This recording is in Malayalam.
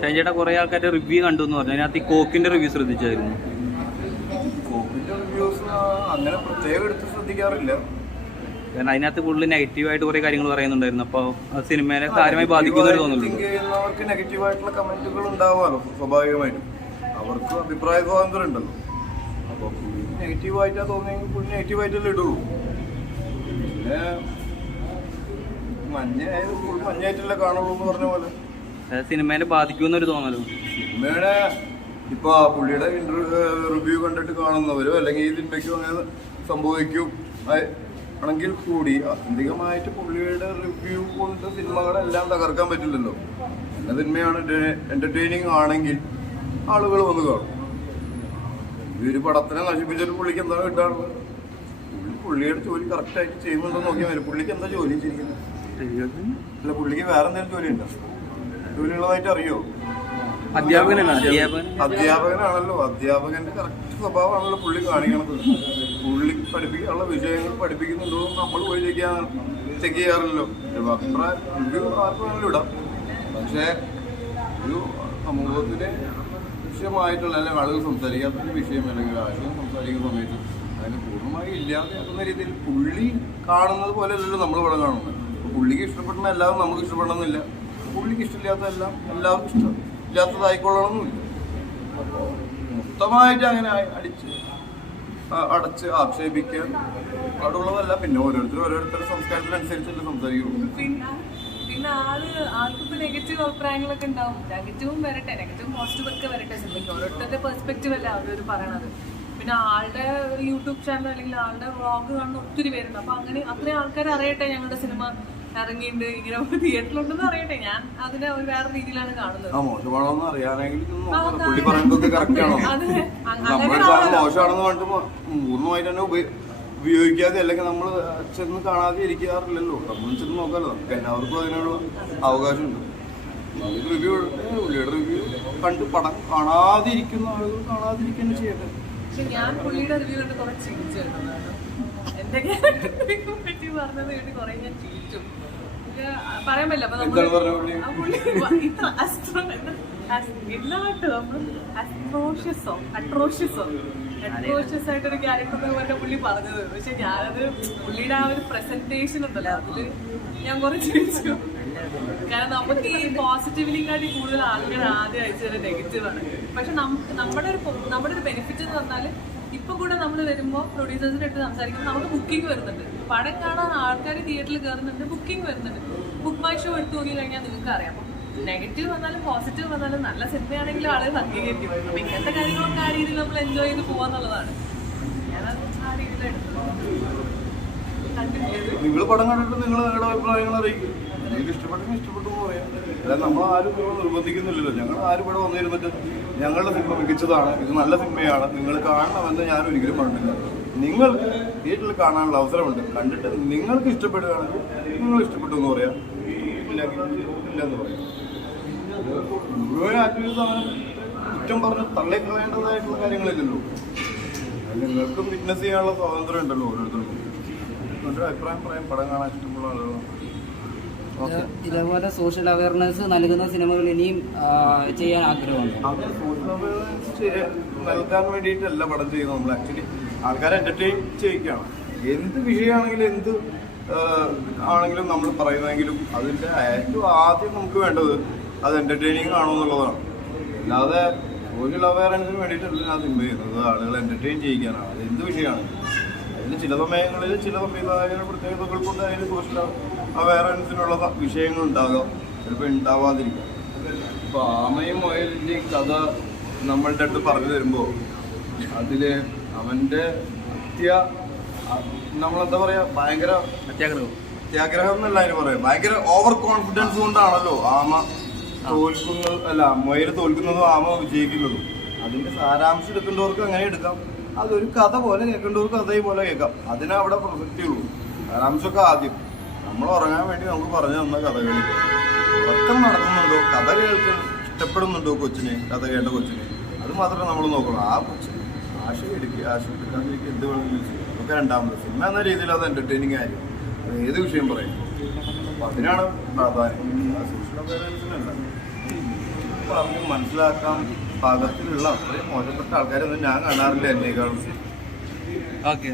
ഷൈൻചേട്ടാ കുറെ ആൾക്കാരുടെ റിവ്യൂ കണ്ടു എന്ന് പറഞ്ഞു. അതിനകത്ത് ഈ കോക്കിന്റെ റിവ്യൂ ശ്രദ്ധിച്ചായിരുന്നു. കോവിഡ് റിവ്യൂസ് അങ്ങനെ പ്രത്യേകം എടുത്ത് ശ്രദ്ധിക്കാറില്ല. കാരണം അതിനകത്ത് കൂടുതൽ നെഗറ്റീവായിട്ട് കുറെ കാര്യങ്ങൾ പറയുന്നുണ്ടായിരുന്നു. അപ്പോൾ സിനിമയെ കാര്യമായി ബാധിക്കുന്ന ഒരു തോന്നുന്നു തിങ്ക് ചെയ്യുന്നവർക്ക് നെഗറ്റീവ് ആയിട്ടുള്ള കമന്റുകൾ ഉണ്ടാവാമല്ലോ സ്വാഭാവികമായിട്ടും. അവർക്ക് അഭിപ്രായ സ്വാതന്ത്ര്യം ഉണ്ടല്ലോ. അപ്പോൾ പുള്ളി നെഗറ്റീവായിട്ടാ തോന്നിയെങ്കിൽ പുള്ളി നെഗറ്റീവായിട്ടല്ലേ ഇടുള്ളൂ. പിന്നെ മഞ്ഞ ഫുൾ മഞ്ഞായിട്ടല്ലേ കാണുള്ളൂ എന്ന് പറഞ്ഞ പോലെ. സിനിമയെ ബാധിക്കുന്ന ഒരു തോന്നലോ. സിനിമയുടെ ഇപ്പൊ പുള്ളിയുടെ റിവ്യൂ കണ്ടിട്ട് കാണുന്നവരോ അല്ലെങ്കിൽ ഈ സിനിമയ്ക്കും അങ്ങനെ സംഭവിക്കും. ആണെങ്കിൽ കൂടി അധികമായിട്ട് പുള്ളിയുടെ റിവ്യൂ കൊണ്ട് സിനിമകളെല്ലാം തകർക്കാൻ പറ്റില്ലല്ലോ. നല്ല സിനിമയാണ് എന്റർടൈനിങ് ആണെങ്കിൽ ആളുകൾ വന്ന് കാണും. ഈ ഒരു പടത്തിനെ നശിപ്പിച്ചൊരു പുള്ളിക്ക് എന്താ കിട്ടാറുള്ളത് പുള്ളി പുള്ളിയുടെ ജോലി കറക്റ്റായിട്ട് ചെയ്യുന്നുണ്ടോ നോക്കിയാൽ മതി. പുള്ളിക്ക് എന്താ ജോലി ചെയ്യുന്നത് അല്ല പുള്ളിക്ക് വേറെ എന്തെങ്കിലും ജോലി ഉണ്ടോ? ജോലി ഉള്ളതായിട്ട് അറിയോ അധ്യാപകനാണല്ലോ. അധ്യാപകന്റെ കറക്റ്റ് സ്വഭാവമാണല്ലോ പുള്ളി കാണിക്കണത്. പുള്ളി പഠിപ്പിക്കാനുള്ള വിഷയങ്ങൾ പഠിപ്പിക്കുന്നുണ്ടോ എന്ന് നമ്മൾ പോയി ചെക്ക് ചെയ്യാൻ ചെക്ക് ചെയ്യാറില്ലല്ലോ. ആർക്കും ഇടാം. പക്ഷേ ഒരു സമൂഹത്തിന് വിഷയമായിട്ടുള്ള അല്ലെങ്കിൽ ആളുകൾ സംസാരിക്കാത്ത ഒരു വിഷയം അല്ലെങ്കിൽ ആശയം സംസാരിക്കുന്ന സമയത്ത് അതിന് പൂർണമായി ഇല്ലാതെയാക്കുന്ന രീതിയിൽ പുള്ളി കാണുന്നത് പോലെ അല്ലല്ലോ നമ്മൾ ഇവിടെ കാണുന്നത്. പുള്ളിക്ക് ഇഷ്ടപ്പെടുന്ന എല്ലാവരും നമുക്ക് ഇഷ്ടപ്പെടണമെന്നില്ല. പുള്ളിക്ക് ഇഷ്ടമില്ലാത്തതെല്ലാം എല്ലാവർക്കും ഇഷ്ടം. ഇല്ലാത്തതായിക്കൊള്ളണമെന്നില്ല. അപ്പോൾ മൊത്തമായിട്ട് അങ്ങനെ അടിച്ച് അടച്ച് ആക്ഷേപിക്കാൻ അവിടെയുള്ളതല്ല പിന്നെ ഓരോരുത്തരും ഓരോരുത്തരുടെ സംസ്കാരത്തിനനുസരിച്ചല്ലേ സംസാരിക്കുള്ളൂ. പിന്നെ ആൾ ആൾക്കിപ്പോ നെഗറ്റീവ് അഭിപ്രായങ്ങളൊക്കെ ഉണ്ടാവും. നെഗറ്റീവും വരട്ടെ. നെഗറ്റീവും പോസിറ്റീവ് ഒക്കെ വരട്ടെ. സിനിമയ്ക്ക് ഓരോരുത്തരുടെ പെർസ്പെക്റ്റീവ് അല്ല അവർ പറയണത്. പിന്നെ ആളുടെ യൂട്യൂബ് ചാനൽ അല്ലെങ്കിൽ ആളുടെ വ്ളോഗ് കാണുന്ന ഒത്തിരി പേരുണ്ട്. അപ്പൊ അങ്ങനെ അത്രയും ആൾക്കാർ അറിയട്ടെ ഞങ്ങളുടെ സിനിമ. ഇറങ്ങിയിട്ടുണ്ട് ഇങ്ങനെ തിയേറ്ററിലുണ്ടെന്ന് അറിയട്ടെ. ഞാൻ അതിനെ ഒരു വേറെ രീതിയിലാണ് കാണുന്നത്. മോശമാണോന്ന് അറിയാനെങ്കിൽ. പുള്ളി പറയുന്നതൊക്കെ കറക്റ്റ് ആണോ? മോശമാണെന്ന് പറഞ്ഞിട്ട് പൂർണമായിട്ട് തന്നെ ഉപയോഗിക്കാതെ അല്ലെങ്കിൽ നമ്മൾ ചെന്ന് കാണാതെ ഇരിക്കാറില്ലല്ലോ. നമ്മൾ ചെന്ന് നോക്കാമല്ലോ നമുക്ക് എല്ലാവർക്കും അതിനുള്ള അവകാശമുണ്ട്. റിവ്യൂ പുള്ളിയുടെ റിവ്യൂ കണ്ട് പടം കാണാതിരിക്കുന്ന ആളുകൾ കാണാതിരിക്കുന്നു ചെയ്യട്ടെ ഞാൻ പുള്ളിയുടെ റിവ്യൂ കണ്ട് കുറച്ച് ചിരിച്ചു കേട്ടോ. ക്യാരക്ടറിനെ പറ്റി പറഞ്ഞത് കേട്ട് കുറെ ഞാൻ പക്ഷെ പറയാൻ പറ്റില്ല അപ്പൊ വ- ഇത്ര അസ്ട്രോ എല്ലാട്ടും നമ്മൾ അട്രോഷ്യസോ അട്രോഷ്യസോ. അട്രോഷ്യസ് ആയിട്ടൊരു ക്യാരക്ടർ പോലെ പുള്ളി പറഞ്ഞത്. പക്ഷെ ഞാനത് പുള്ളിയുടെ ആ ഒരു പ്രസന്റേഷൻ ഉണ്ടല്ലോ അതിൽ ഞാൻ കുറെ ചിരിച്ചു. കാരണം നമുക്ക് ഈ പോസിറ്റീവിനെക്കാട്ടി കൂടുതൽ ആളുകൾ ആദ്യം അയച്ചത് നെഗറ്റീവ് ആണ്. പക്ഷെ നമ്മുടെ ഒരു നമ്മുടെ ഒരു ബെനിഫിറ്റ് എന്ന് പറഞ്ഞാൽ ഇപ്പൊ കൂടെ നമ്മൾ വരുമ്പോൾ പ്രൊഡ്യൂസേഴ്സിന്റെ അടുത്ത് സംസാരിക്കുമ്പോൾ നമുക്ക് ബുക്കിംഗ് വരുന്നുണ്ട്. പടം കാണാൻ ആൾക്കാർ തിയേറ്ററിൽ കയറുന്നുണ്ട് ബുക്കിംഗ് വരുന്നുണ്ട്. ബുക്ക് മൈ ഷോ എടുത്തു നോക്കി കഴിഞ്ഞാൽ നിങ്ങൾക്ക് അറിയാം അപ്പം നെഗറ്റീവ് വന്നാലും പോസിറ്റീവ് വന്നാലും നല്ല സിനിമയാണെങ്കിലും ആളുകൾ അംഗീകരിക്കും. അപ്പൊ ഇങ്ങനത്തെ കാര്യങ്ങളൊക്കെ ആ രീതിയിൽ നമ്മൾ എൻജോയ് ചെയ്ത് പോവാന്നുള്ളതാണ്. ഞാനത് ആ രീതിയിലെടുത്തു കണ്ടിട്ടില്ല നിങ്ങൾ പടം കണ്ടിട്ട് നിങ്ങൾ നിങ്ങളുടെ അഭിപ്രായങ്ങൾ അറിയിക്കും. നിങ്ങൾക്ക് ഇഷ്ടപ്പെട്ടെങ്കിൽ ഇഷ്ടപ്പെട്ടു പോയാൽ അല്ല നമ്മൾ ആരും ഇവിടെ നിർബന്ധിക്കുന്നില്ലല്ലോ. ഞങ്ങൾ ആരും ഇവിടെ വന്നിരുന്നിട്ട് ഞങ്ങളുടെ സിനിമ മികച്ചതാണ് ഇത് നല്ല സിനിമയാണ് നിങ്ങൾ കാണണമെന്ന് ഞാൻ ഒരിക്കലും പറഞ്ഞില്ല നിങ്ങൾക്ക് വീട്ടിൽ കാണാനുള്ള അവസരമുണ്ട്. കണ്ടിട്ട് നിങ്ങൾക്ക് ഇഷ്ടപ്പെടുകയാണെങ്കിൽ നിങ്ങൾ ഇഷ്ടപ്പെട്ടു എന്ന് പറയാം. ഇല്ല എന്ന് മുഴുവൻ ആക്ടിവിറ്റി സാധനം കുറ്റം പറഞ്ഞ് തള്ളിക്കളയേണ്ടതായിട്ടുള്ള കാര്യങ്ങളില്ലല്ലോ. നിങ്ങൾക്കും വിറ്റ്നസ് ചെയ്യാനുള്ള സ്വാതന്ത്ര്യം ഉണ്ടല്ലോ ഓരോരുത്തർക്കും അഭിപ്രായം പറയാം പടം കാണാൻ ഇഷ്ടമുള്ള ആളുകളാണ്. ഇതേപോലെ സോഷ്യൽ അവയർനെസ് നൽകുന്ന സിനിമകൾ ഇനിയും ചെയ്യാൻ ആഗ്രഹമുണ്ട്. അങ്ങനെ സോഷ്യൽ അവയർനെസ് നൽകാൻ വേണ്ടിയിട്ടല്ല പടം ചെയ്യുന്നത് നമ്മൾ ആക്ച്വലി ആൾക്കാരെ എന്റർടൈൻ ചെയ്യിക്കുകയാണ്. എന്ത് വിഷയമാണെങ്കിലും എന്ത് ആണെങ്കിലും നമ്മൾ പറയുന്നതെങ്കിലും അതിന്റെ ഏറ്റവും ആദ്യം നമുക്ക് വേണ്ടത് അത് എന്റർടൈനിങ് ആണോ എന്നുള്ളതാണ്. അല്ലാതെ സോഷ്യൽ അവയർനെസിന് വേണ്ടിയിട്ടല്ല ഞാൻ സിനിമ ചെയ്യുന്നത്. ആളുകളെ എന്റർടൈൻ ചെയ്യിക്കാനാണ്. അത് എന്ത് വിഷയമാണ് അതിൽ ചില സമയങ്ങളിൽ ചില സംവിധായകരുടെ പ്രത്യേകതകൾ കൊണ്ട് അതിന് സോഷ്യൽ അവയറൻസിനുള്ള വിഷയങ്ങൾ ഉണ്ടാകാം ചിലപ്പോൾ ഉണ്ടാവാതിരിക്കാം ഇപ്പൊ ആമയും മൊയലിന്റെ കഥ നമ്മളുടെ അടുത്ത് പറഞ്ഞു തരുമ്പോൾ അതിൽ അവന്റെ അത്യ നമ്മളെന്താ പറയാ? ഭയങ്കര അത്യാഗ്രഹം. അത്യാഗ്രഹം എന്നല്ല അതിന് പറയാം. ഭയങ്കര ഓവർ കോൺഫിഡൻസ് കൊണ്ടാണല്ലോ ആമ തോൽക്കുന്നത്. അല്ല മൊയൽ തോൽക്കുന്നതും ആമ വിജയിക്കുന്നതും. അതിന്റെ സാരാംശം എടുക്കേണ്ടവർക്ക് അങ്ങനെ എടുക്കാം. അതൊരു കഥ പോലെ കേൾക്കേണ്ട ഒരു കഥയെ പോലെ കേൾക്കാം. അതിനെ അവിടെ പ്രസക്തിയുള്ളൂ സാരാംശമൊക്കെ ആദ്യം. നമ്മൾ ഉറങ്ങാൻ വേണ്ടി നമുക്ക് പറഞ്ഞു തന്ന കഥകളി. ഉറക്കം നടക്കുന്നുണ്ടോ? കഥ കേൾക്കാൻ ഇഷ്ടപ്പെടുന്നുണ്ടോ കൊച്ചിനെ? കഥ കേട്ട കൊച്ചിനെ? അത് മാത്രമേ നമ്മൾ നോക്കണം ആ കൊച്ചിന് ആശ എടുക്കുക ആശ എടുക്കാതിരിക്കുക എന്ത് വേണമെങ്കിലും ചെയ്യാം. അതൊക്കെ രണ്ടാമത് സിനിമ എന്ന രീതിയിൽ അത് എന്റർടൈനിങ് ആയിരിക്കും. അത് ഏത് വിഷയം പറയും? അപ്പൊ അതിനാണ് പ്രാധാന്യം. സൂക്ഷ്മ അവയർനെസ്സിനല്ല പറഞ്ഞ് മനസ്സിലാക്കാൻ പാകത്തിലുള്ള അത്രയും മോശപ്പെട്ട ആൾക്കാരൊന്നും ഞാൻ കാണാറില്ല എന്നേക്കാളും ഓക്കെ